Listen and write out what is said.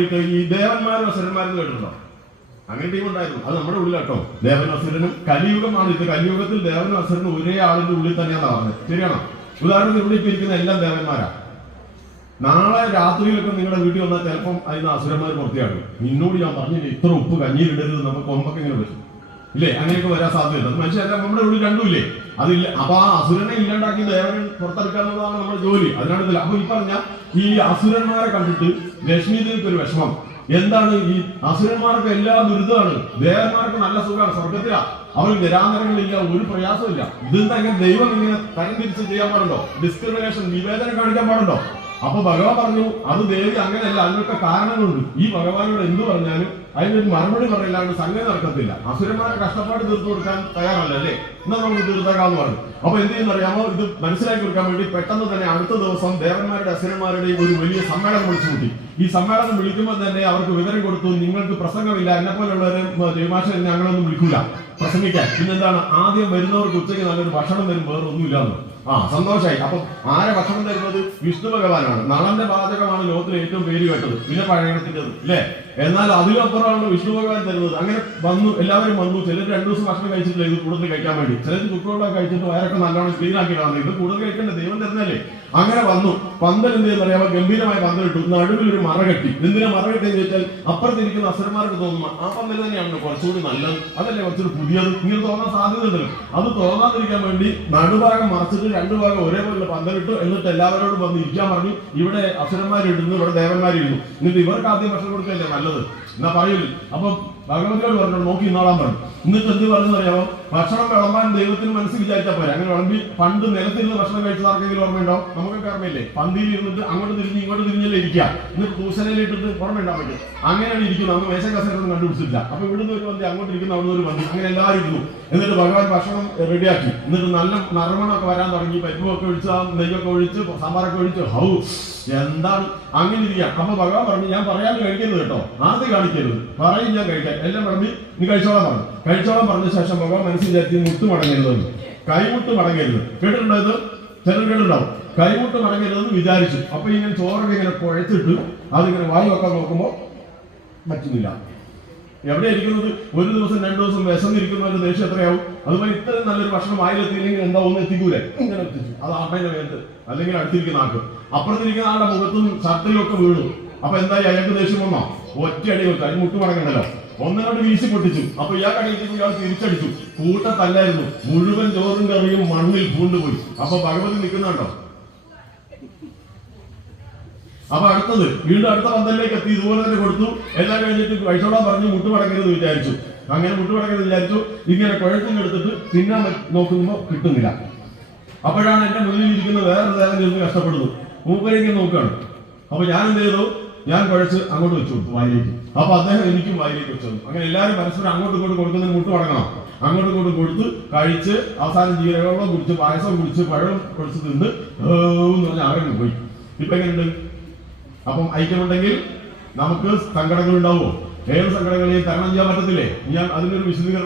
ഈ ദേവന്മാരും അസുരന്മാരും കേട്ടിട്ടുണ്ടോ? അങ്ങനെ ടീം ഉണ്ടായിരുന്നു. അത് നമ്മുടെ ഉള്ളിൽ ഉള്ളിലാട്ടോ. ദേവൻ അസുരനും കലിയുഗമാണ്. ഇത് കലിയുഗത്തിൽ ദേവനും അസുരനും ഒരേ ആളിന്റെ ഉള്ളിൽ തന്നെയാണ് പറഞ്ഞത്. ശരിയാണോ? ഉദാഹരണത്തിന് ഇപ്പൊ ഇരിക്കുന്ന എല്ലാം ദേവന്മാരാ. നാളെ രാത്രിയിലൊക്കെ നിങ്ങളുടെ വീട്ടിൽ വന്നാൽ ചിലപ്പം അതിന് അസുരന്മാർ പുറത്തിയാകും നിന്നോട് ഞാൻ പറഞ്ഞില്ല ഇത്ര ഉപ്പ് കഞ്ഞിയിലിടരുത് നമുക്ക് കൊമ്പൊക്കെ ഇങ്ങനെ വരും ഇല്ലേ? അങ്ങനെയൊക്കെ വരാൻ സാധ്യതയുണ്ട്. അത് മനുഷ്യല്ല നമ്മുടെ ഉള്ളിൽ രണ്ടും അതില്ല. അപ്പൊ ആ അസുരനെ ഇല്ലാണ്ടാക്കി ദേവനെ പുറത്തെടുക്കുക എന്നുള്ളതാണ് നമ്മുടെ ജോലി. അതിനാണ് അപ്പൊ ഈ പറഞ്ഞ ഈ അസുരന്മാരെ കണ്ടിട്ട് ലക്ഷ്മി ദേവിക്ക് ഒരു വിഷമം. എന്താണ് ഈ അസുരന്മാർക്ക് എല്ലാ ദുരിതമാണ്? ദേവന്മാർക്ക് നല്ല സുഖമാണ്. സ്വർഗത്തിലാ അവർ നിരാന്തരങ്ങളില്ല ഒരു പ്രയാസമില്ല ഇതെന്താ ഇങ്ങനെ ദൈവം ഇങ്ങനെ തരം തിരിച്ച് ചെയ്യാൻ പാടുണ്ടോ? ഡിസ്ക്രിമിനേഷൻ വിവേചനം കാണിക്കാൻ പാടുണ്ടോ? അപ്പൊ ഭഗവാൻ പറഞ്ഞു അത് ദേവി അങ്ങനെയല്ല അതിനൊക്കെ കാരണങ്ങളുണ്ട്. ഈ ഭഗവാനോട് എന്ത് പറഞ്ഞാലും അതിനൊരു മറുപടി പറയില്ലാണ്ട് സംഗതി നടക്കത്തില്ല. അസുരന്മാരെ കഷ്ടപ്പാട് തീർത്തു കൊടുക്കാൻ തയ്യാറല്ല അല്ലേ? എന്നാ നമുക്ക് തീർത്തേക്കാന്ന് പറഞ്ഞു. അപ്പൊ എന്ത് ചെയ്യുന്ന അറിയാമോ? ഇത് മനസ്സിലാക്കി കൊടുക്കാൻ വേണ്ടി പെട്ടെന്ന് തന്നെ അടുത്ത ദിവസം ദേവന്മാരുടെ അസുരന്മാരുടെയും ഒരു വലിയ സമ്മേളനം വിളിച്ചു കൂട്ടി ഈ സമ്മേളനം വിളിക്കുമ്പോൾ തന്നെ അവർക്ക് വിവരം കൊടുത്തു നിങ്ങൾക്ക് പ്രസംഗമില്ല എന്നെ പോലുള്ളവരെ ജയമാഷ ഞങ്ങളൊന്നും വിളിക്കൂല. പ്രസംഗിക്കാൻ. പിന്നെന്താണ്? ആദ്യം വരുന്നവർക്ക് ഉച്ചയ്ക്ക് നല്ലൊരു ഭക്ഷണം തരും വേറെ ഒന്നുമില്ലാന്ന് ആ സന്തോഷമായി അപ്പൊ ആരെ ഭക്ഷണം തരുന്നത്? വിഷ്ണു ഭഗവാനാണ്. നളന്റെ പാചകമാണ് ലോകത്തിലെ ഏറ്റവും പേര് കേട്ടത്. പിന്നെ പഴയണത്തിന്റെത് അല്ലേ എന്നാൽ അതിലപ്പുറമാണ് വിഷ്ണു ഭഗവാൻ തരുന്നത്. അങ്ങനെ വന്നു എല്ലാവരും വന്നു. ചിലർ രണ്ടു ദിവസം ഭക്ഷണം കഴിച്ചിട്ടില്ല ഇത് കൂടുതൽ കഴിക്കാൻ വേണ്ടി. ചിലർ ചുക്കുവെള്ളം കഴിച്ചിട്ട് വയറൊക്കെ നല്ലോണം ക്ലീൻ ആക്കിയിട്ടാണ് ഇത് കൂടുതൽ കഴിക്കേണ്ട? ദൈവം തരുന്നല്ലേ അങ്ങനെ വന്നു. പന്തൽ എന്ത് ചെയ്യുന്ന അറിയാമോ? ഗംഭീരമായ പന്തലിട്ടു നടുവിൽ ഒരു മറ കെട്ടി. എന്തിനാ മറ കെട്ടിയെന്ന് ചോദിച്ചാൽ അപ്പുറത്തിരിക്കുന്ന അസുരന്മാർക്ക് തോന്നുന്നു ആ പന്തൽ തന്നെയാണ് കുറച്ചുകൂടി നല്ലത്. അതല്ലേ പുതിയത് ഇങ്ങനെ തോന്നാൻ സാധ്യതയുണ്ടല്ലോ. അത് തോന്നാതിരിക്കാൻ വേണ്ടി നടുഭാഗം മറച്ചിട്ട് രണ്ടു ഭാഗം ഒരേപോലെ പന്തലിട്ടു എന്നിട്ട് എല്ലാവരോടും വന്ന് ഇരിക്കാൻ പറഞ്ഞു. ഇവിടെ അസുരന്മാരിടുന്നു ഇവിടെ ദേവന്മാരിടുന്നു. എന്നിട്ട് ഇവർക്ക് ആദ്യം ഭക്ഷണം കൊടുക്കല്ലേ നല്ലത്? എന്നാ പറയൂല? അപ്പൊ ഭഗവതിയോട് പറഞ്ഞു നോക്കി ഇന്നോളാൻ പറഞ്ഞു. എന്നിട്ട് എന്ത് പറഞ്ഞു അറിയാമോ ഭക്ഷണം വിളമ്പാൻ ദൈവത്തിന് മനസ്സിൽ വിചാരിച്ചാൽ പോരെ. അങ്ങനെ വിളമ്പി പണ്ട് നിലത്തിരുന്ന് ഭക്ഷണം കഴിച്ചത് ആർക്കെങ്കിലും ഓർമ്മയുണ്ടോ നമുക്കൊക്കെ ഓർമ്മയില്ലേ? പന്തിയിൽ ഇരുന്നിട്ട് അങ്ങോട്ട് തിരിഞ്ഞ് ഇങ്ങോട്ട് തിരിഞ്ഞല്ലേ ഇരിക്കുക. എന്നിട്ട് തൂശനയിൽ ഇട്ടിട്ട് ഓർമ്മയുണ്ടാൻ പറ്റും അങ്ങനെയാണ് ഇരിക്കുന്നത്. അന്ന് മേശ കസേരൊന്നും കണ്ടുപിടിച്ചില്ല അപ്പൊ ഇവിടുന്ന് ഒരു പന്തി അങ്ങോട്ട് ഇരിക്കുന്ന അവിടുന്ന് ഒരു പന്തി. അങ്ങനെ എല്ലാവരും ഇരുന്നു. എന്നിട്ട് ഭഗവാൻ ഭക്ഷണം റെഡിയാക്കി. എന്നിട്ട് നല്ല നറുമണമൊക്കെ വരാൻ തുടങ്ങി. പരിപ്പൊക്കെ ഒഴിച്ച് നെയ്യൊക്കെ ഒഴിച്ച് സാമ്പാറൊക്കെ ഒഴിച്ച്. ഹൗ എന്താണ്? അങ്ങനെ ഇരിക്കുക. അപ്പൊ ഭഗവാൻ പറഞ്ഞു ഞാൻ പറയാൻ കഴിക്കരുത് കേട്ടോ. ആദ്യം കാണിക്കരുത്. പറയും ഞാൻ കഴിക്കാൻ എല്ലാം പറഞ്ഞു നീ കഴിച്ചോളാം പറഞ്ഞു. കഴിച്ചോളാം പറഞ്ഞ ശേഷം ഭഗവാൻ വിചാരിച്ച് മുട്ട് മടങ്ങരുതെന്ന് കൈമുട്ട് മടങ്ങരുത്. കേട്ടിട്ടുണ്ടോ ഇത്? ചിലർ കൈമുട്ട് മടങ്ങരുതെന്ന് വിചാരിച്ചു. അപ്പൊ ഇങ്ങനെ ചോറൊക്കെ ഇങ്ങനെ കുഴച്ചിട്ട് അതിങ്ങനെ വായി വെക്കാൻ നോക്കുമ്പോ പറ്റുന്നില്ല. എവിടെ ഇരിക്കുന്നത് ഒരു ദിവസം രണ്ടു ദിവസം വിശന്നിരിക്കുന്നവരുടെ ദേഷ്യം എത്രയാവും? അതുപോലെ ഇത്രയും നല്ലൊരു ഭക്ഷണം വായിലെത്തിയില്ലെങ്കിൽ എന്താ ഒന്ന് എത്തിക്കൂലെ? ഇങ്ങനെ എത്തിച്ചു. അത് അമ്മയുടെ വേണ്ട അല്ലെങ്കിൽ അടുത്തിരിക്കുന്ന ആൾക്ക്. അപ്പുറത്തിരിക്കുന്ന ആളുടെ മുഖത്തും ഷർട്ടിലും ഒക്കെ വീണു. അപ്പൊ എന്തായി? അയാൾക്ക് ദേഷ്യം വന്നോ? ഒറ്റയടി വെച്ചു. അതിന് മുട്ട് മടങ്ങണ്ടല്ലോ. ഒന്നിനോട് വീശി പൊട്ടിച്ചു. അപ്പൊ ഇയാൾ അടിയിലേക്ക് ഇയാൾ തിരിച്ചടിച്ചു. കൂട്ടത്തല്ലായിരുന്നു മുഴുവൻ ചോറും കറിയും മണ്ണിൽ പൂണ്ടുപോയി. അപ്പൊ ഭഗവതി നിൽക്കുന്നുണ്ടോ? അപ്പൊ അടുത്തത് വീണ്ടും അടുത്ത പന്തലിലേക്ക് എത്തി ഇതുപോലെ തന്നെ കൊടുത്തു. എല്ലാം കഴിഞ്ഞിട്ട് കഴിച്ചോളാൻ പറഞ്ഞു മുട്ടുമടക്കരുത് വിചാരിച്ചു. അങ്ങനെ മുട്ടുമടക്കരുത് വിചാരിച്ചു. ഇങ്ങനെ കുഴച്ചിനെടുത്തിട്ട് തിന്നാൻ നോക്കുമ്പോ കിട്ടുന്നില്ല. അപ്പോഴാണ് എന്റെ മുന്നിൽ ഇരിക്കുന്ന വേറെ ദേവൻ ഇരുന്ന് കഷ്ടപ്പെടുന്നു മൂപ്പരേക്ക് നോക്കുകയാണ്. അപ്പൊ ഞാൻ എന്ത് ചെയ്തു? ഞാൻ കുഴച്ച് അങ്ങോട്ട് വെച്ചു കൊടുത്തു വായിലേക്ക്. അപ്പൊ അദ്ദേഹം എനിക്കും വായിലേക്ക് വെച്ചു. അങ്ങനെ എല്ലാവരും പരസ്പരം അങ്ങോട്ടും ഇങ്ങോട്ടും കൊടുക്കുന്നതിന് മുട്ട് വടങ്ങണം. അങ്ങോട്ടും ഇങ്ങോട്ടും കൊടുത്ത് കഴിച്ച് അവസാനം ജീരകവെള്ളം കുടിച്ച് പായസം കുടിച്ച് പഴം കുടിച്ച് തിന്ന് എന്ന് പറഞ്ഞ് ആരും പോയി. ഇപ്പൊ എങ്ങനെയുണ്ട്? അപ്പം ഐക്യമുണ്ടെങ്കിൽ നമുക്ക് സങ്കടങ്ങൾ ഉണ്ടാവുമോ ഏത് സങ്കടങ്ങളെയും തരണം ചെയ്യാൻ പറ്റത്തില്ലേ? ഞാൻ അതിനൊരു വിശദീകരണം